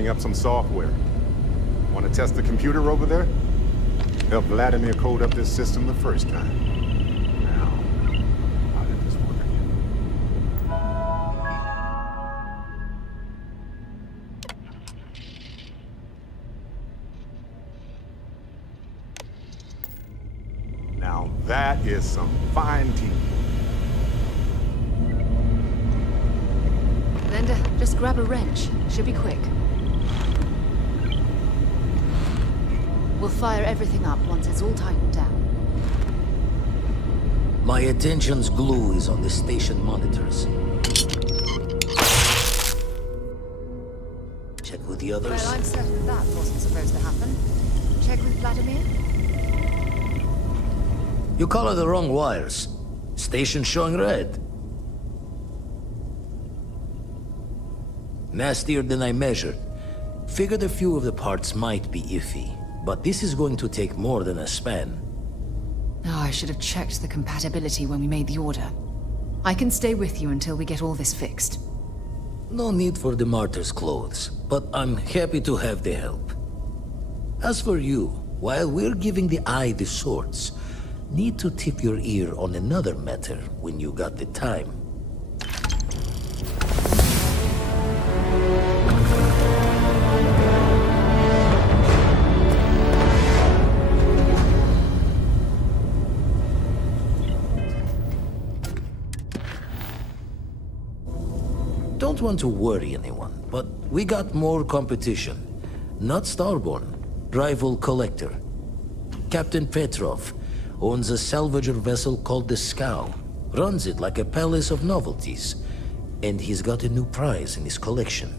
Starting up some software. Want to test the computer over there? Help Vladimir code up this system the first time. Now, how did this work again? Now that is some fine teamwork. Linda, just grab a wrench. Should be quick. We'll fire everything up once it's all tightened down. My attention's glue is on the station monitors. Check with the others. Well, I'm certain that wasn't supposed to happen. Check with Vladimir? You color the wrong wires. Station showing red. Nastier than I measured. Figured a few of the parts might be iffy, but this is going to take more than a span. Oh, I should have checked the compatibility when we made the order. I can stay with you until we get all this fixed. No need for the martyr's clothes, but I'm happy to have the help. As for you, while we're giving the eye the swords, need to tip your ear on another matter when you got the time. Don't want to worry anyone, but we got more competition. Not Starborn, rival collector. Captain Petrov owns a salvager vessel called the Scow. Runs it like a palace of novelties. And he's got a new prize in his collection.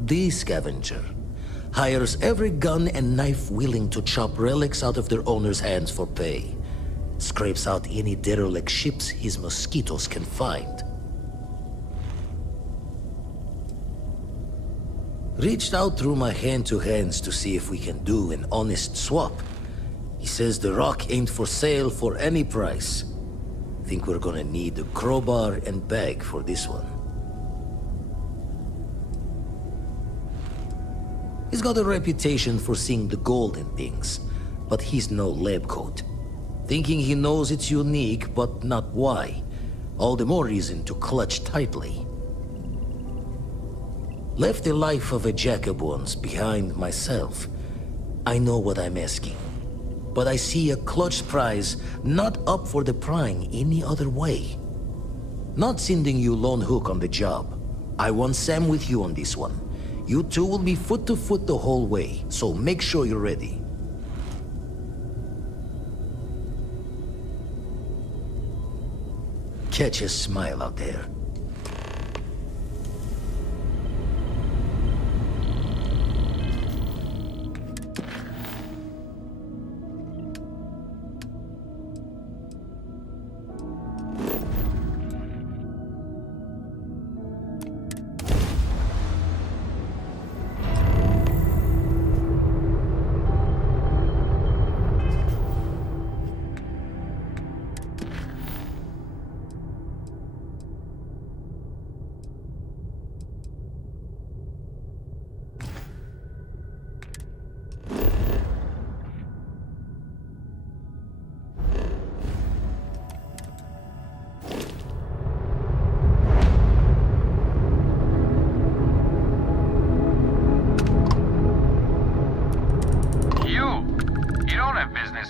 The Scavenger hires every gun and knife willing to chop relics out of their owner's hands for pay. Scrapes out any derelict ships his mosquitoes can find. Reached out through my hand-to-hands to see if we can do an honest swap. He says the rock ain't for sale for any price. Think we're gonna need a crowbar and bag for this one. He's got a reputation for seeing the gold in things, but he's no lab coat. Thinking he knows it's unique, but not why. All the more reason to clutch tightly. Left the life of a Jacobons behind myself. I know what I'm asking. But I see a clutch prize not up for the prying any other way. Not sending you lone hook on the job. I want Sam with you on this one. You two will be foot to foot the whole way, so make sure you're ready. Catch a smile out there.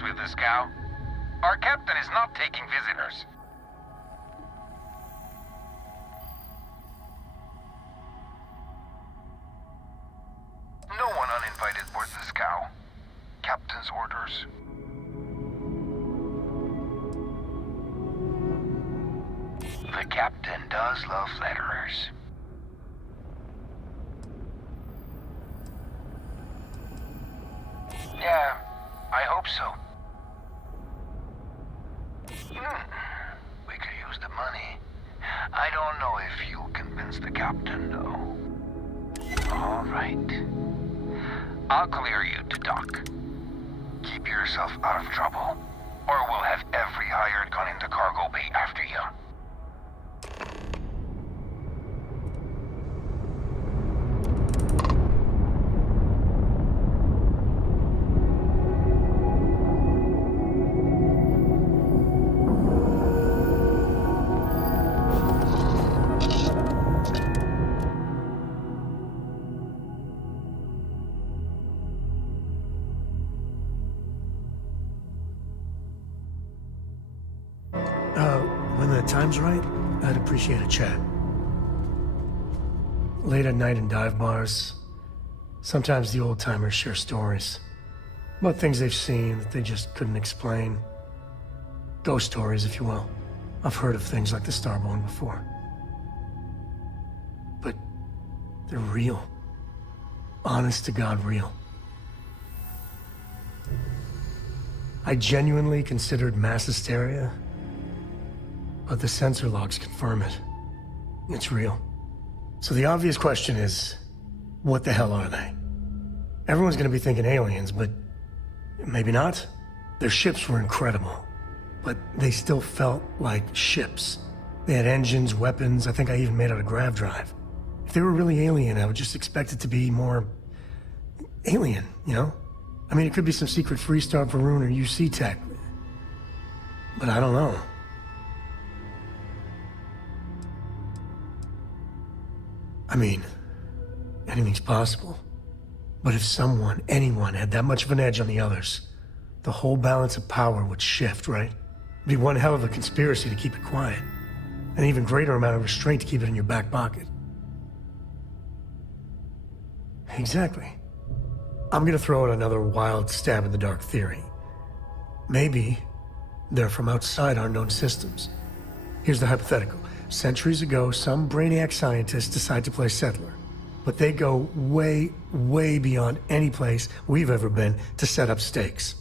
With the Scow. Our captain is not taking visitors. No one uninvited boards the Scow. Captain's orders. The captain does love flatterers. Yeah, I hope so. We could use the money. I don't know if you'll convince the captain, though. All right. I'll clear you to dock. Keep yourself out of trouble, or we'll have every hired gun in the cargo bay after you. time's right, I'd appreciate a chat. Late at night in dive bars, sometimes the old-timers share stories about things they've seen that they just couldn't explain. Ghost stories, if you will. I've heard of things like the Starborn before. But they're real. Honest to God, real. I genuinely considered mass hysteria, but the sensor logs confirm it. It's real. So the obvious question is, what the hell are they? Everyone's gonna be thinking aliens, but maybe not. Their ships were incredible, but they still felt like ships. They had engines, weapons, I think I even made out a grav drive. If they were really alien, I would just expect it to be more alien, you know? I mean, it could be some secret Freestar Varun or UC tech, but I don't know. I mean, anything's possible. But if someone, anyone, had that much of an edge on the others, the whole balance of power would shift, right? It'd be one hell of a conspiracy to keep it quiet. An even greater amount of restraint to keep it in your back pocket. Exactly. I'm gonna throw out another wild stab in the dark theory. Maybe they're from outside our known systems. Here's the hypothetical. Centuries ago, some brainiac scientists decide to play settler. But they go way, way beyond any place we've ever been to set up stakes.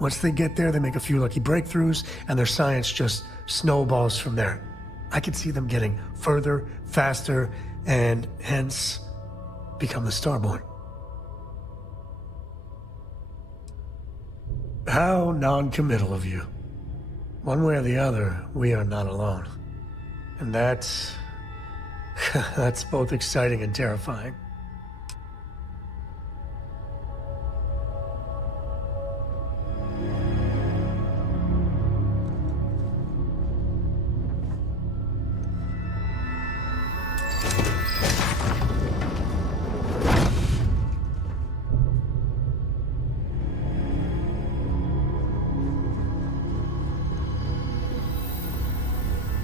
Once they get there, they make a few lucky breakthroughs, and their science just snowballs from there. I could see them getting further, faster, and hence become the Starborn. How non-committal of you. One way or the other, we are not alone. And that's both exciting and terrifying.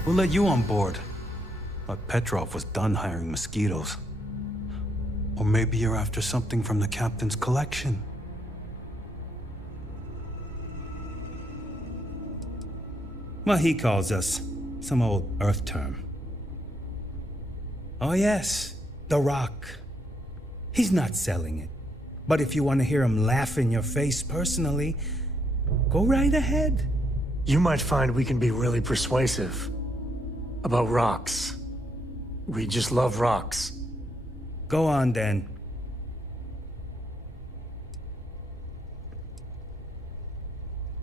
We'll let you on board. But Petrov was done hiring mosquitoes. Or maybe you're after something from the captain's collection. Well, he calls us some old Earth term. Oh yes, the Rock. He's not selling it. But if you want to hear him laugh in your face personally, go right ahead. You might find we can be really persuasive. About rocks. We just love rocks. Go on, then.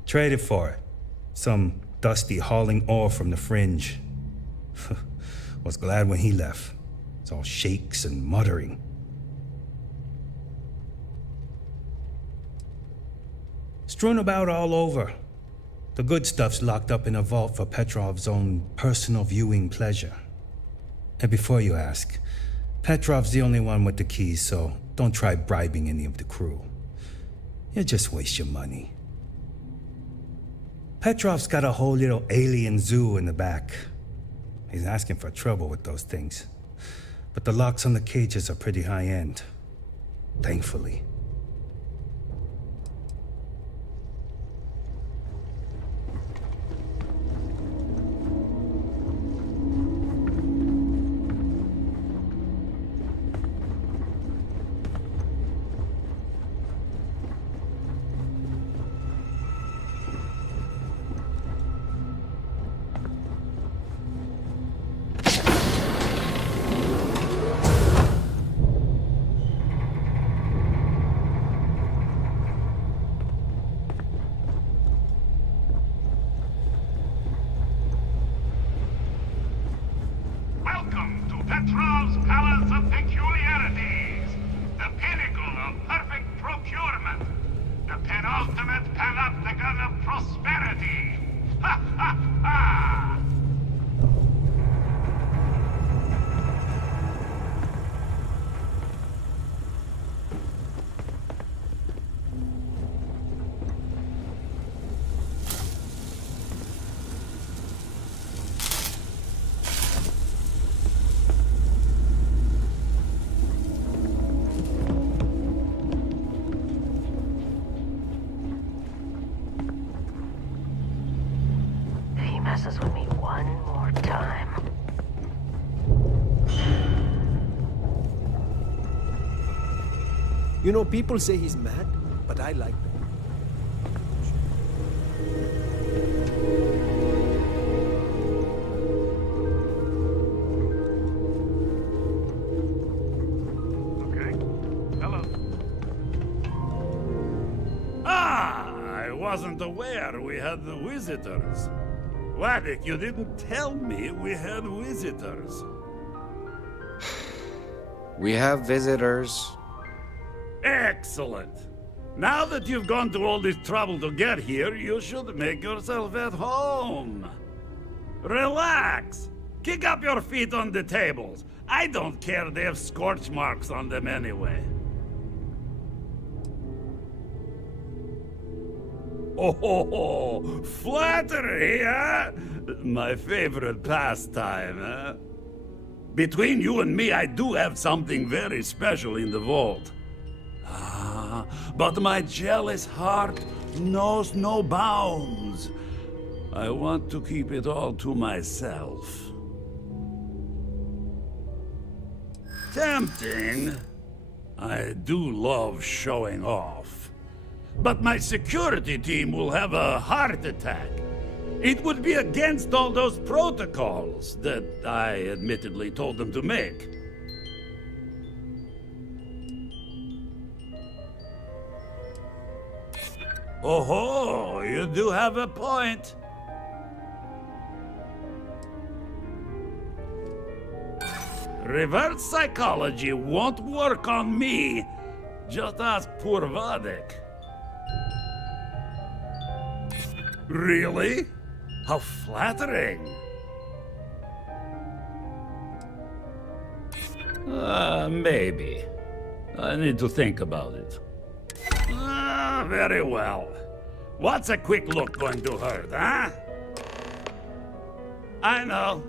Trade it for it. Some dusty hauling ore from the fringe. Was glad when he left. It's all shakes and muttering. Strewn about all over. The good stuff's locked up in a vault for Petrov's own personal viewing pleasure. And before you ask, Petrov's the only one with the keys, so don't try bribing any of the crew. You'll just waste your money. Petrov's got a whole little alien zoo in the back. He's asking for trouble with those things. But the locks on the cages are pretty high-end. Thankfully. Welcome to Petrov's Palace of Peculiarities, the pinnacle of perfect procurement, the penultimate panopticon of prosperity. Ha ha ha! messes with me one more time. You know, people say he's mad, but I like that. Okay. Hello. Ah, I wasn't aware we had the visitors. Waddick, you didn't tell me we had visitors. We have visitors. Excellent. Now that you've gone to all this trouble to get here, you should make yourself at home. Relax. Kick up your feet on the tables. I don't care they have scorch marks on them anyway. Oh, flattery, huh? My favorite pastime, huh? Between you and me, I do have something very special in the vault. Ah, but my jealous heart knows no bounds. I want to keep it all to myself. Tempting. I do love showing off. But my security team will have a heart attack. It would be against all those protocols that I admittedly told them to make. Oh, you do have a point. Reverse psychology won't work on me. Just ask poor Waddick. Really? How flattering. Maybe. I need to think about it. Very well. What's a quick look going to hurt, huh? I know.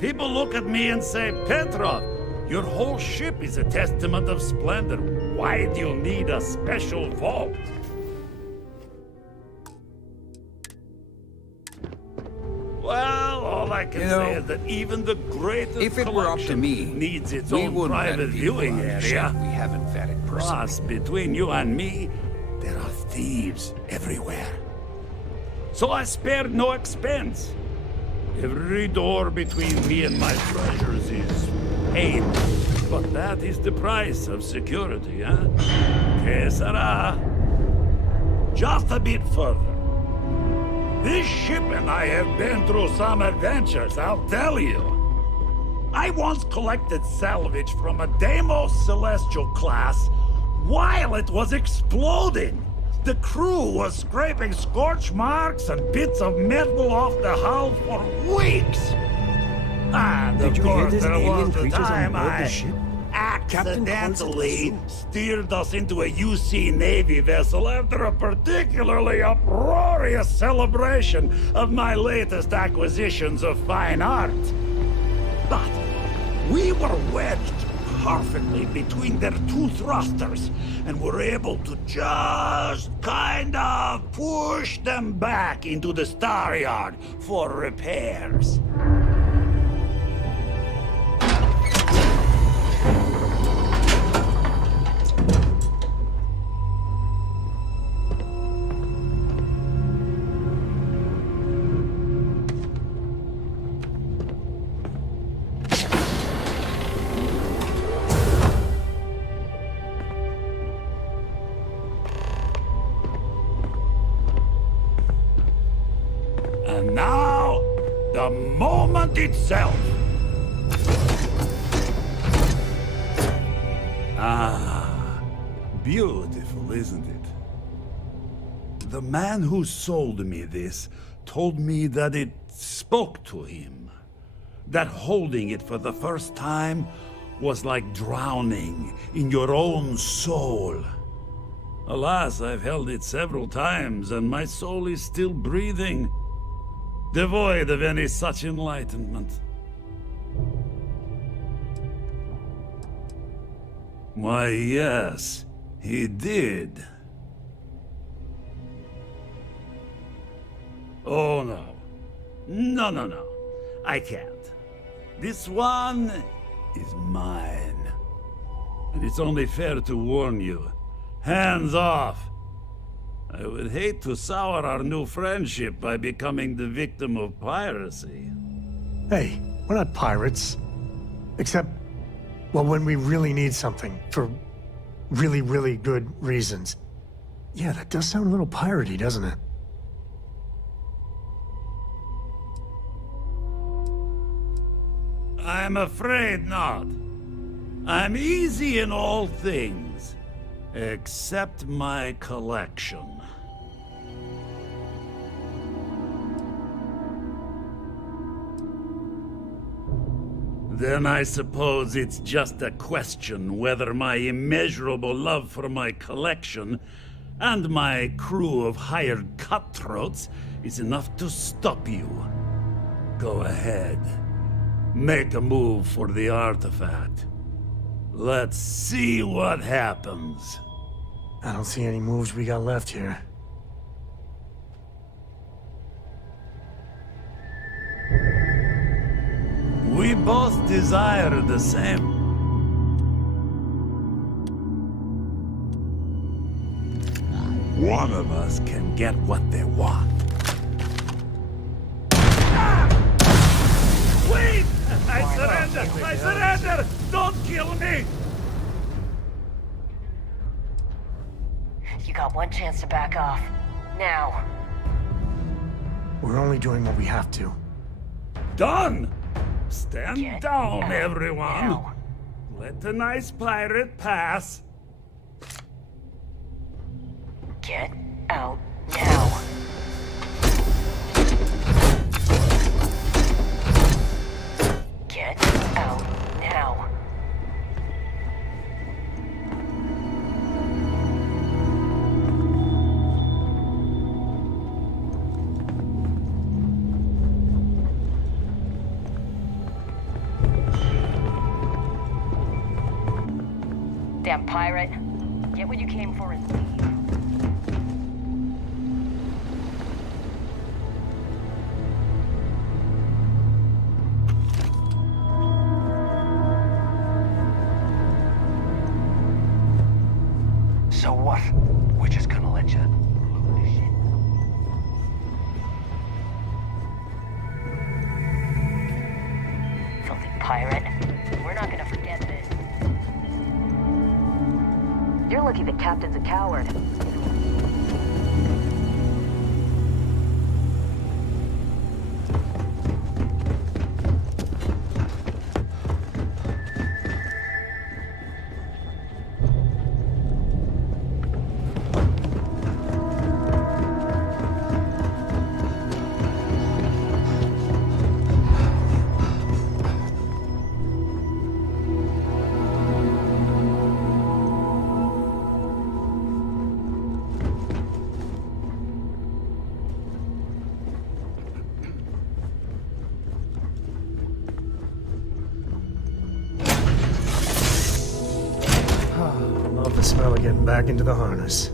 People look at me and say, Petrov, your whole ship is a testament of splendor. Why do you need a special vault? Well, all I can say is that even the greatest if it were up to collection me, needs its we own wouldn't private let people viewing on the area. ship we haven't vetted personally. Plus, between you and me, there are thieves everywhere. So I spared no expense. Every door between me and my treasures is paid. But that is the price of security, huh? Que sera? Just a bit further. This ship and I have been through some adventures, I'll tell you. I once collected salvage from a Deimos Celestial class while it was exploding. The crew was scraping scorch marks and bits of metal off the hull for weeks. And Did of you hear course, there's there alien was the creatures on time board the I ship? accidentally steered us into a UC Navy vessel after a particularly uproarious celebration of my latest acquisitions of fine art. But we were wedged perfectly between their two thrusters and were able to just kind of push them back into the star yard for repairs. And now, the moment itself. Ah, beautiful, isn't it? The man who sold me this told me that it spoke to him. That holding it for the first time was like drowning in your own soul. Alas, I've held it several times, and my soul is still breathing, devoid of any such enlightenment. Why, yes, he did. Oh no. No, no, no. I can't. This one is mine. And it's only fair to warn you. Hands off! I would hate to sour our new friendship by becoming the victim of piracy. Hey, we're not pirates. Except, well, when we really need something for really, really good reasons. Yeah, that does sound a little piratey, doesn't it? I'm afraid not. I'm easy in all things, except my collection. Then I suppose it's just a question whether my immeasurable love for my collection and my crew of hired cutthroats is enough to stop you. Go ahead. Make a move for the artifact. Let's see what happens. I don't see any moves we got left here. We both desire the same. One of us can get what they want. Wait! I surrender! I surrender! Don't kill me! You got one chance to back off. Now. We're only doing what we have to. Done! Stand Get down, out everyone! now. Let the nice pirate pass. Get out now. Get out now. Damn pirate. Get what you came for and leave. So what? We're just gonna let you... Filthy pirate. We're not gonna forget this. You're lucky the captain's a coward. Love the smell of getting back into the harness.